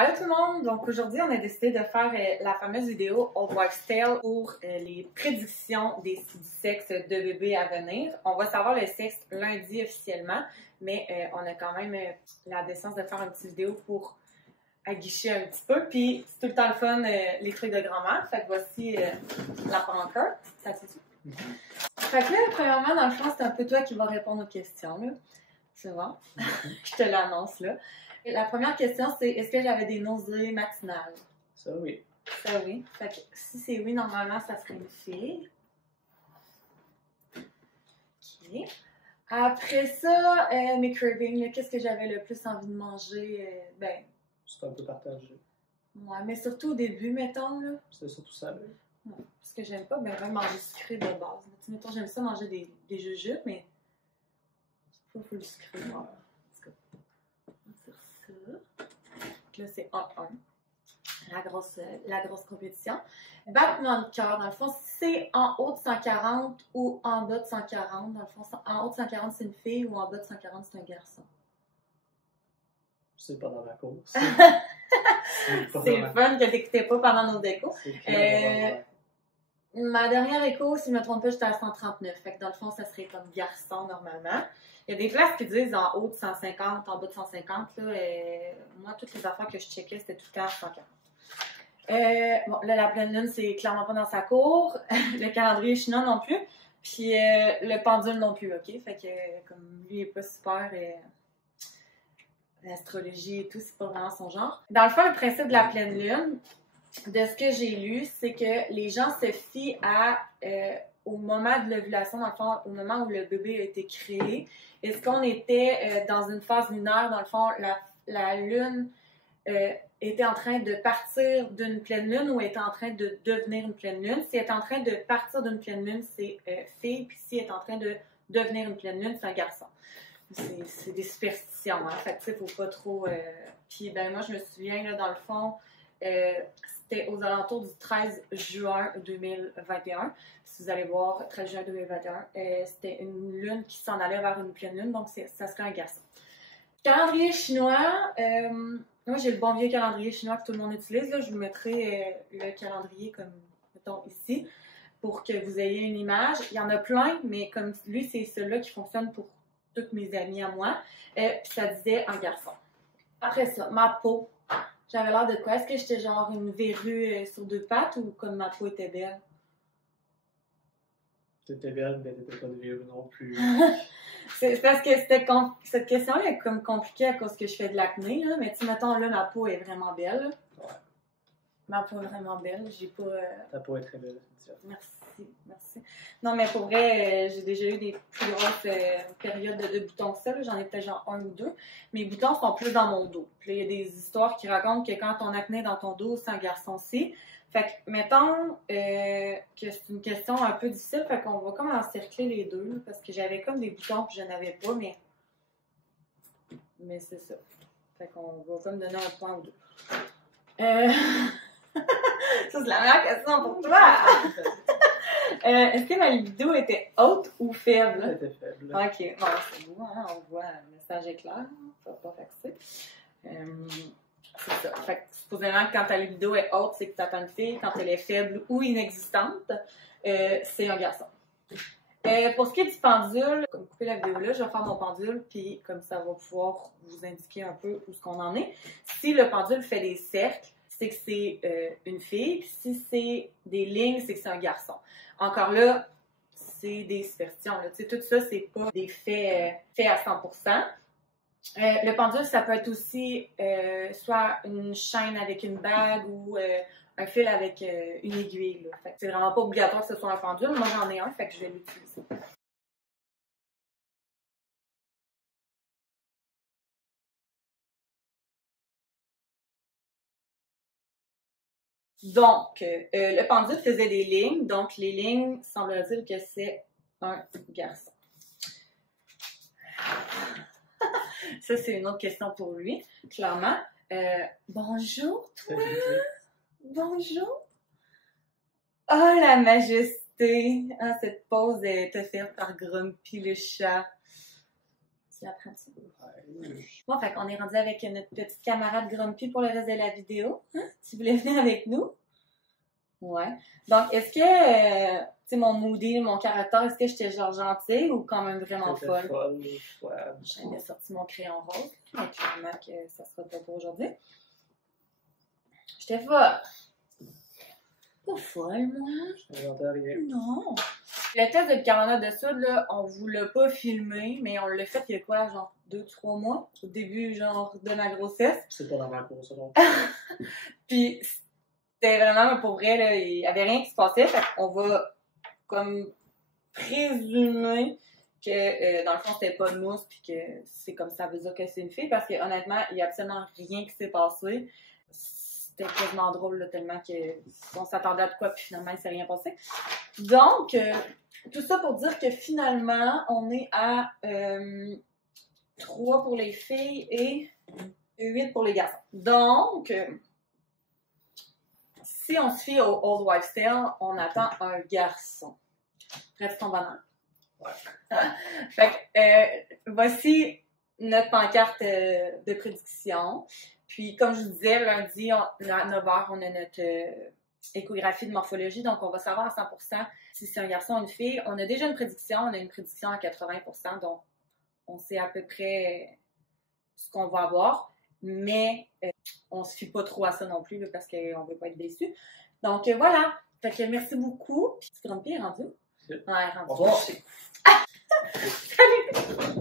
Allô tout le monde! Donc aujourd'hui, on a décidé de faire la fameuse vidéo Old Wives' Tale pour les prédictions du sexe de bébé à venir. On va savoir le sexe lundi officiellement, mais on a quand même la décence de faire une petite vidéo pour aguicher un petit peu. Puis c'est tout le temps le fun, les trucs de grand-mère. Fait que voici la pancarte. Ça se dit? Fait que là, premièrement, dans le fond, c'est un peu toi qui vas répondre aux questions. Là. C'est bon? Je te l'annonce là. La première question, c'est est-ce que j'avais des nausées matinales? Ça, oui. Ça, oui. Fait que si c'est oui, normalement, ça serait une fille. OK. Après ça, mes cravings, qu'est-ce que j'avais le plus envie de manger? Ben, C'est un peu partagé. ouais, mais surtout au début, mettons, là. C'était surtout ça, là. Ouais, parce que j'aime pas bien manger sucré de base. Tu mettons, j'aime ça manger des jujubes, mais c'est pas full sucré. Ouais. Là, c'est 1-1. La grosse compétition. Battement de cœur, dans le fond, si c'est en haut de 140 ou en bas de 140, dans le fond, en haut de 140, c'est une fille ou en bas de 140, c'est un garçon. C'est pas dans ma course. C'est fun que t'écoutais pas pendant nos échos. Ma dernière écho, si je ne me trompe pas, j'étais à 139. Fait que dans le fond, ça serait comme garçon normalement. Il y a des places qui disent en haut de 150, en bas de 150. Là, moi, toutes les affaires que je checkais, c'était tout le temps à 140. Bon, là, la pleine lune, c'est clairement pas dans sa cour. Le calendrier chinois non plus. Puis le pendule non plus, OK? Fait que comme lui, il est pas super... l'astrologie et tout, c'est pas vraiment son genre. Dans le fond, le principe de la pleine lune, de ce que j'ai lu, c'est que les gens se fient au moment de l'ovulation, dans le fond, au moment où le bébé a été créé. Est-ce qu'on était dans une phase lunaire, dans le fond, la lune était en train de partir d'une pleine lune ou était en train de devenir une pleine lune? Si elle est en train de partir d'une pleine lune, c'est fille, puis si elle est en train de devenir une pleine lune, c'est un garçon. C'est des superstitions, hein? Fait que, tu sais, faut pas trop... Puis, ben, moi, je me souviens, là, dans le fond, c'était aux alentours du 13 juin 2021. Si vous allez voir, 13 juin 2021, c'était une lune qui s'en allait vers une pleine lune, donc ça serait un garçon. Calendrier chinois, moi j'ai le bon vieux calendrier chinois que tout le monde utilise. Là. Je vous mettrai le calendrier comme, mettons, ici, pour que vous ayez une image. Il y en a plein, mais comme lui, c'est celui-là qui fonctionne pour toutes mes amies à moi. Puis ça disait un garçon. Après ça, ma peau. J'avais l'air de quoi? Est-ce que j'étais genre une verrue sur deux pattes ou comme ma peau était belle? T'étais belle, mais t'étais pas de verrue non plus. C'est parce que cette question-là est comme compliquée à cause que je fais de l'acné, là. Mais tu mettons, là, ma peau est vraiment belle. Ouais. Ma peau est vraiment belle. J'ai pas... Ta peau est très belle, c'est sûr. Merci. Non, mais pour vrai, j'ai déjà eu des plus grosses périodes de boutons que ça. J'en ai peut-être genre un ou deux. Mes boutons sont plus dans mon dos. Puis là, il y a des histoires qui racontent que quand ton acné est dans ton dos, c'est un garçon aussi. Fait que, mettons que c'est une question un peu difficile. Fait qu'on va comme encercler les deux. Parce que j'avais comme des boutons puis je n'avais pas, mais c'est ça. Fait qu'on va comme donner un point ou deux. Ça, c'est la meilleure question pour toi! Est-ce que ma libido était haute ou faible? Elle était faible. Ok, bon, c'est beau, hein? On voit le message est clair, ça va pas faxer. C'est ça. Fait que supposément que quand ta libido est haute, c'est que tu attends une fille. Quand elle est faible ou inexistante, c'est un garçon. Pour ce qui est du pendule, comme couper la vidéo là, je vais faire mon pendule, puis comme ça va pouvoir vous indiquer un peu où ce qu'on en est. Si le pendule fait des cercles, c'est que c'est une fille, puis si c'est des lignes, c'est que c'est un garçon. Encore là, c'est des superstitions. Là. Tout ça, c'est pas des faits à 100%. Le pendule, ça peut être aussi soit une chaîne avec une bague ou un fil avec une aiguille. Là. Fait que c'est vraiment pas obligatoire que ce soit un pendule. Moi, j'en ai un, fait que je vais l'utiliser. Donc, le pendule faisait des lignes. Donc, les lignes, semble-t-il que c'est un garçon. Ça, c'est une autre question pour lui, clairement. Bonjour, toi! Bonjour! Oh, la majesté! Ah, cette pause est faite par Grumpy le chat. Tu l'apprends-tu? Ouais. Bon, fait qu'on est rendu avec notre petite camarade Grumpy pour le reste de la vidéo. Hein? Tu voulais venir avec nous? Ouais. Donc, est-ce que, tu sais, mon moody, mon caractère, est-ce que j'étais genre gentille ou quand même vraiment C'était folle? folle, ouais. J'avais sorti mon crayon rose, mais clairement que ça sera pas pour aujourd'hui. J'étais folle. Pas folle, moi. J'inventais rien. Non. Le test de bicarbonate de soude, là, on vous l'a pas filmé, mais on l'a fait il y a quoi, genre 2-3 mois, au début, genre, de ma grossesse. C'est pas dans ma course, donc. Puis, c'était vraiment, pour vrai, là, il y avait rien qui se passait, fait qu'on va, comme, présumer que, dans le fond, c'était pas de mousse, puis que c'est comme ça veut dire que c'est une fille, parce que, honnêtement, il y a absolument rien qui s'est passé. C'était quasiment drôle, là, tellement qu'on s'attendait à de quoi, puis finalement, il s'est rien passé. Donc, tout ça pour dire que finalement, on est à 3 pour les filles et 8 pour les garçons. Donc, si on se fie au Old Wives' Tale, on attend un garçon. Reste ton bonheur. Ouais. Fait que, voici notre pancarte de prédiction. Puis, comme je vous disais, lundi, à 9h, on a notre échographie de morphologie. Donc, on va savoir à 100% si c'est un garçon ou une fille. On a déjà une prédiction. On a une prédiction à 80%. Donc, on sait à peu près ce qu'on va avoir. Mais on ne se fie pas trop à ça non plus, là, parce qu'on ne veut pas être déçus. Donc, voilà. Fait que merci beaucoup. Puis, Grumpy est rendu? Ouais, rendu. Bonsoir. Salut!